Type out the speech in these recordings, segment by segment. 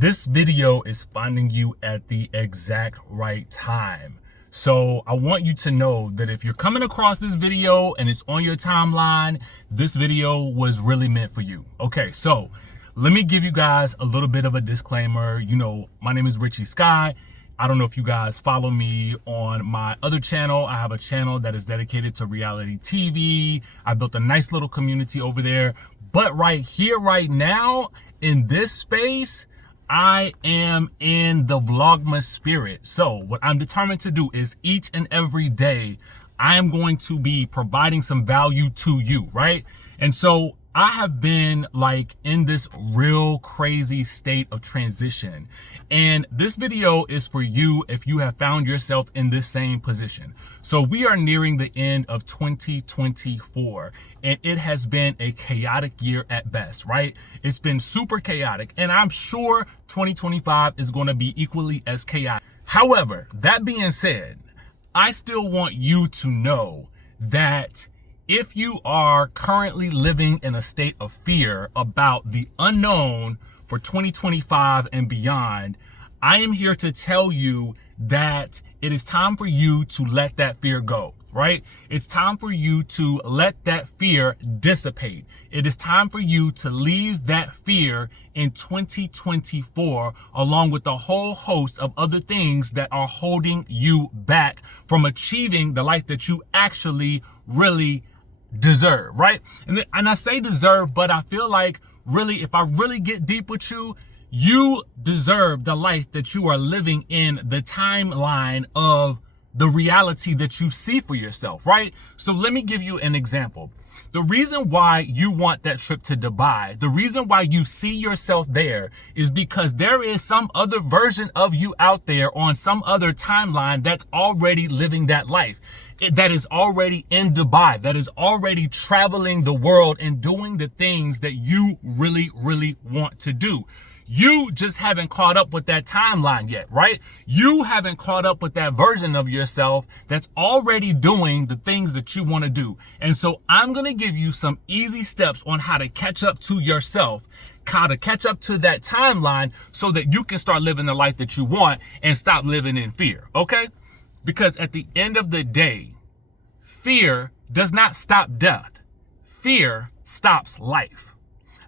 This video is finding you at the exact right time. So I want you to know that if you're coming across this video and it's on your timeline, this video was really meant for you. Okay, so let me give you guys a little bit of a disclaimer. You know, my name is Richie Skye. I don't know if you guys follow me on my other channel. I have a channel that is dedicated to reality TV. I built a nice little community over there. But right here, right now, in this space, I am in the Vlogmas spirit. So what I'm determined to do is each and every day, I am going to be providing some value to you, right? And so I have been like in this real crazy state of transition. And this video is for you if you have found yourself in this same position. So we are nearing the end of 2024. And it has been a chaotic year at best, right? It's been super chaotic. And I'm sure 2025 is going to be equally as chaotic. However, that being said, I still want you to know that if you are currently living in a state of fear about the unknown for 2025 and beyond, I am here to tell you that it is time for you to let that fear go, right? It's time for you to let that fear dissipate. It is time for you to leave that fear in 2024, along with a whole host of other things that are holding you back from achieving the life that you actually really deserve, right? And I say deserve, but I feel like really, if I really get deep with you, you deserve the life that you are living in the timeline of the reality that you see for yourself, right? So let me give you an example. The reason why you want that trip to Dubai, the reason why you see yourself there is because there is some other version of you out there on some other timeline that's already living that life, that is already in Dubai, that is already traveling the world and doing the things that you really, really want to do. You just haven't caught up with that timeline yet, right? You haven't caught up with that version of yourself that's already doing the things that you want to do. And so I'm going to give you some easy steps on how to catch up to yourself, how to catch up to that timeline so that you can start living the life that you want and stop living in fear, okay? Because at the end of the day, fear does not stop death. Fear stops life.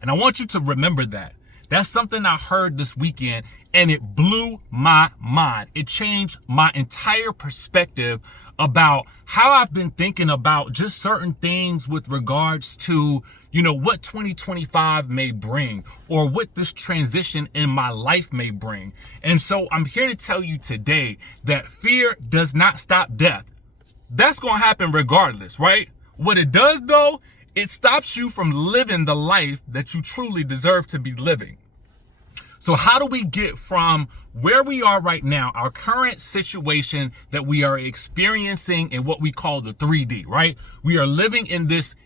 And I want you to remember that. That's something I heard this weekend and it blew my mind. It changed my entire perspective about how I've been thinking about just certain things with regards to, you know, what 2025 may bring or what this transition in my life may bring. And so I'm here to tell you today that fear does not stop death. That's going to happen regardless, right? What it does though, it stops you from living the life that you truly deserve to be living. So how do we get from where we are right now, our current situation that we are experiencing in what we call the 3D, right? We are living in this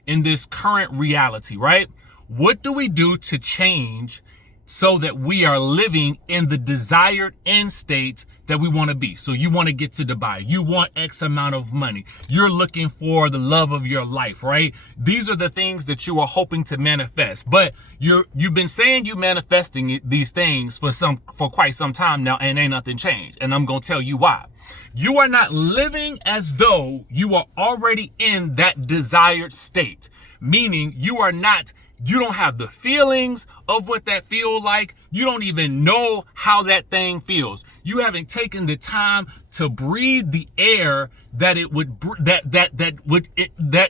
current reality, right? What do we do to change so that we are living in the desired end state that we want to be? So you want to get to Dubai. You want X amount of money. You're looking for the love of your life, right? These are the things that you are hoping to manifest. But you've been saying you manifesting these things for quite some time now, and ain't nothing changed. And I'm going to tell you why. You are not living as though you are already in that desired state, meaning you don't have the feelings of what that feels like. You don't even know how that thing feels. You haven't taken the time to breathe the air that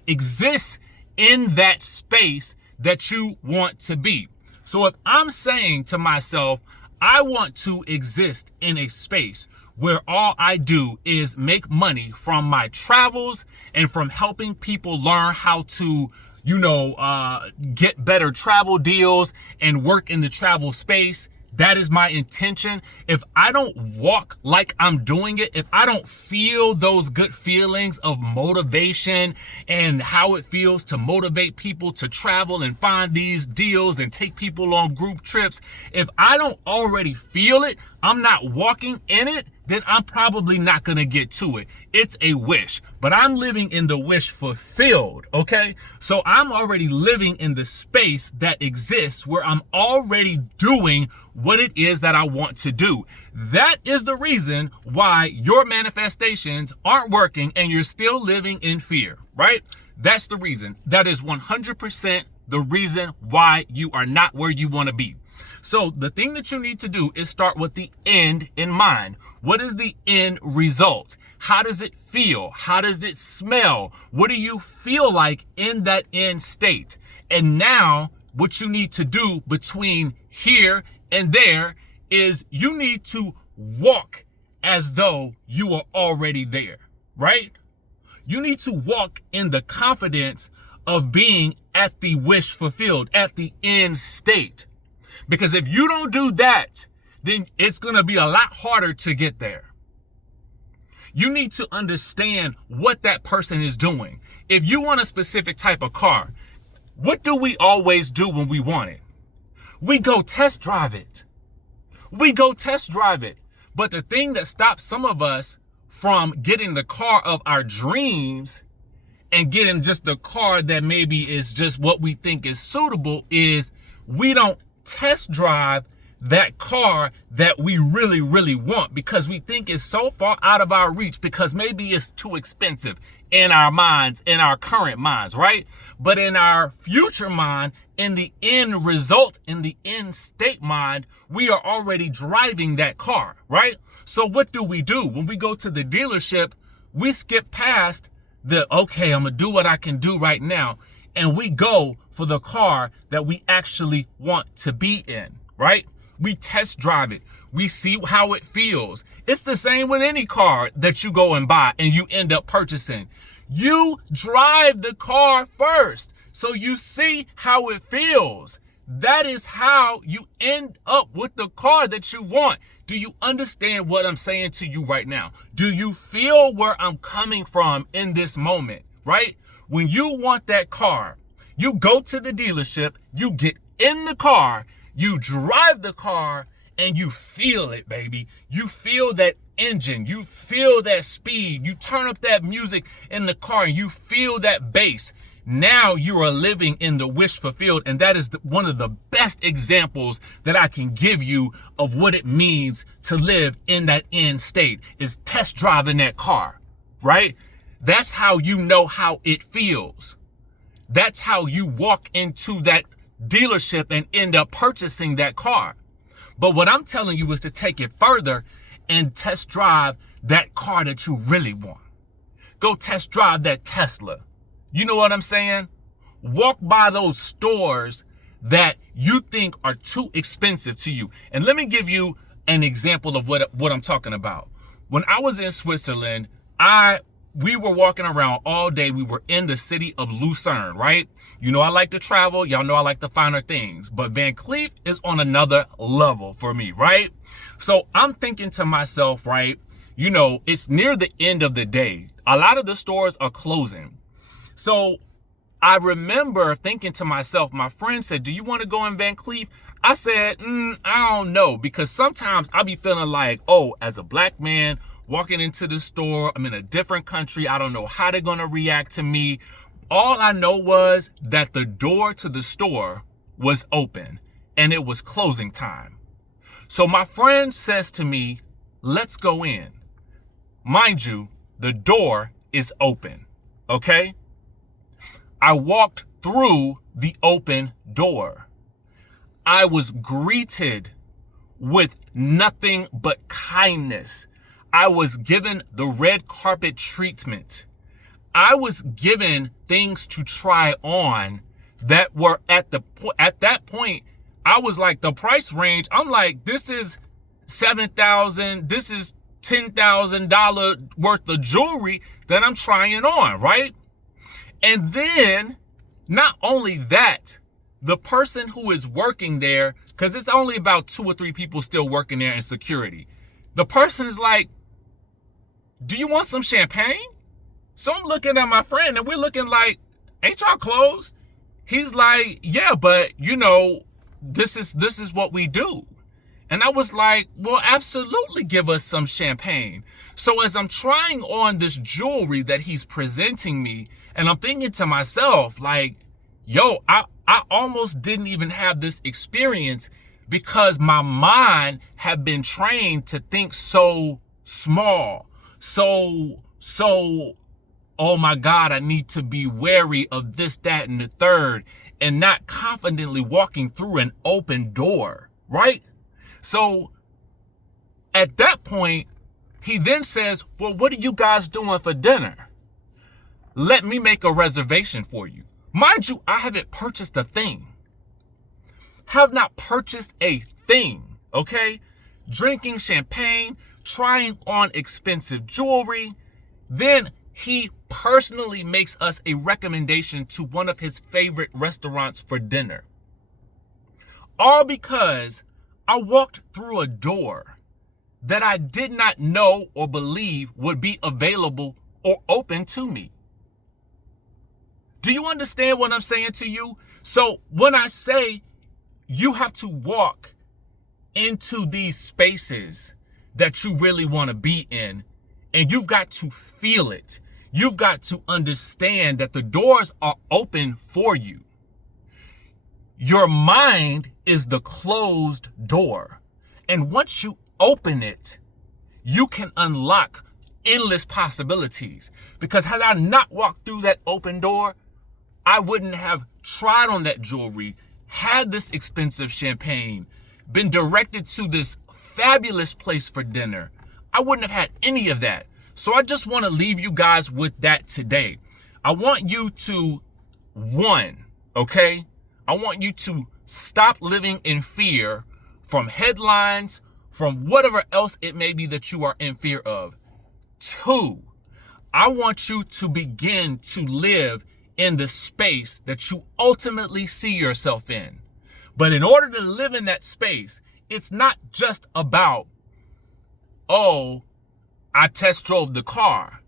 exists in that space that you want to be. So if I'm saying to myself, I want to exist in a space where all I do is make money from my travels and from helping people learn how to get better travel deals and work in the travel space. That is my intention. If I don't walk like I'm doing it, if I don't feel those good feelings of motivation and how it feels to motivate people to travel and find these deals and take people on group trips, if I don't already feel it, I'm not walking in it, then I'm probably not going to get to it. It's a wish, but I'm living in the wish fulfilled, okay? So I'm already living in the space that exists where I'm already doing what it is that I want to do. That is the reason why your manifestations aren't working and you're still living in fear, right? That's the reason. That is 100% the reason why you are not where you want to be. So the thing that you need to do is start with the end in mind. What is the end result? How does it feel? How does it smell? What do you feel like in that end state? And now what you need to do between here and there is you need to walk as though you are already there, right? You need to walk in the confidence of being at the wish fulfilled, at the end state. Because if you don't do that, then it's going to be a lot harder to get there. You need to understand what that person is doing. If you want a specific type of car, what do we always do when we want it? We go test drive it. We go test drive it. But the thing that stops some of us from getting the car of our dreams and getting just the car that maybe is just what we think is suitable is we don't test drive that car that we really, really want because we think it's so far out of our reach because maybe it's too expensive in our minds, in our current minds, right? But in our future mind, in the end result, in the end state mind, we are already driving that car, right? So what do? When we go to the dealership, we skip past okay, I'm gonna do what I can do right now. And we go for the car that we actually want to be in, right? We test drive it. We see how it feels. It's the same with any car that you go and buy and you end up purchasing. You drive the car first, so you see how it feels. That is how you end up with the car that you want. Do you understand what I'm saying to you right now? Do you feel where I'm coming from in this moment, right? When you want that car, you go to the dealership, you get in the car, you drive the car, and you feel it, baby. You feel that engine. You feel that speed. You turn up that music in the car, and you feel that bass. Now you are living in the wish fulfilled, and that is one of the best examples that I can give you of what it means to live in that end state, is test driving that car, right? That's how you know how it feels. That's how you walk into that dealership and end up purchasing that car. But what I'm telling you is to take it further and test drive that car that you really want. Go test drive that Tesla. You know what I'm saying? Walk by those stores that you think are too expensive to you. And let me give you an example of what I'm talking about. When I was in Switzerland, we were walking around all day. We were in the city of Lucerne, right? You know I like to travel. Y'all know I like the finer things. But Van Cleef is on another level for me, right? So I'm thinking to myself, right? You know, it's near the end of the day. A lot of the stores are closing. So I remember thinking to myself, my friend said, do you want to go in Van Cleef? I said, I don't know, because sometimes I'll be feeling like, oh, as a black man walking into the store, I'm in a different country. I don't know how they're going to react to me. All I know was that the door to the store was open and it was closing time. So my friend says to me, let's go in. Mind you, the door is open, okay? I walked through the open door. I was greeted with nothing but kindness. I was given the red carpet treatment. I was given things to try on that were at that point, I was like, the price range, I'm like, this is $7,000, this is $10,000 worth of jewelry that I'm trying on, right? And then, not only that, the person who is working there, because it's only about 2 or 3 people still working there in security. The person is like, do you want some champagne? So I'm looking at my friend and we're looking like, ain't y'all closed? He's like, yeah, but you know, this is what we do. And I was like, well, absolutely give us some champagne. So as I'm trying on this jewelry that he's presenting me, and I'm thinking to myself, like, yo, I almost didn't even have this experience because my mind had been trained to think so small, so, oh my God, I need to be wary of this, that, and the third, and not confidently walking through an open door, right? So at that point, he then says, well, what are you guys doing for dinner? Let me make a reservation for you. Mind you, I haven't purchased a thing. Have not purchased a thing, okay? Drinking champagne, trying on expensive jewelry. Then he personally makes us a recommendation to one of his favorite restaurants for dinner. All because I walked through a door that I did not know or believe would be available or open to me. Do you understand what I'm saying to you? So when I say you have to walk into these spaces that you really want to be in, and you've got to feel it. You've got to understand that the doors are open for you. Your mind is the closed door. And once you open it, you can unlock endless possibilities. Because had I not walked through that open door, I wouldn't have tried on that jewelry, had this expensive champagne, been directed to this fabulous place for dinner. I wouldn't have had any of that. So I just want to leave you guys with that today. I want you to, I want you to stop living in fear from headlines, from whatever else it may be that you are in fear of. 2, I want you to begin to live in the space that you ultimately see yourself in. But in order to live in that space, it's not just about, oh, I test drove the car.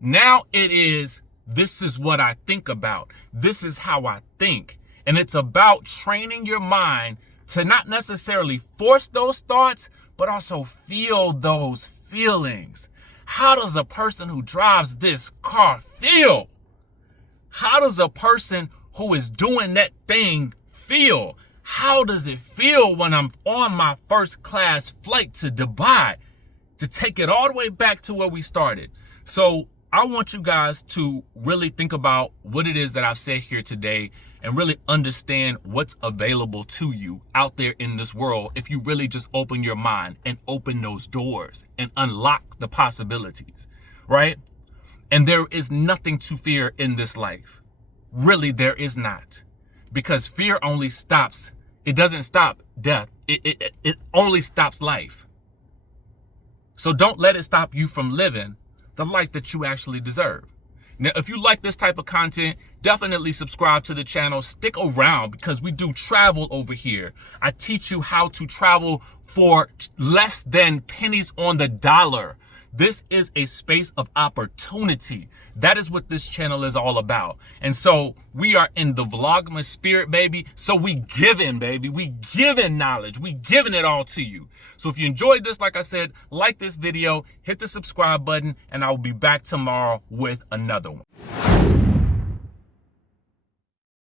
Now it is, this is what I think about. This is how I think. And it's about training your mind to not necessarily force those thoughts, but also feel those feelings. How does a person who drives this car feel? How does a person who is doing that thing feel? How does it feel when I'm on my first class flight to Dubai? To take it all the way back to where we started. So I want you guys to really think about what it is that I've said here today and really understand what's available to you out there in this world if you really just open your mind and open those doors and unlock the possibilities, right? And there is nothing to fear in this life. Really, there is not. Because fear only stops, it doesn't stop death. It only stops life. So don't let it stop you from living the life that you actually deserve. Now, if you like this type of content, definitely subscribe to the channel. Stick around because we do travel over here. I teach you how to travel for less than pennies on the dollar. This is a space of opportunity. That is what this channel is all about. And so we are in the Vlogmas spirit, baby. So we giving, baby. We giving knowledge. We giving it all to you. So if you enjoyed this, like I said, like this video, hit the subscribe button, and I will be back tomorrow with another one.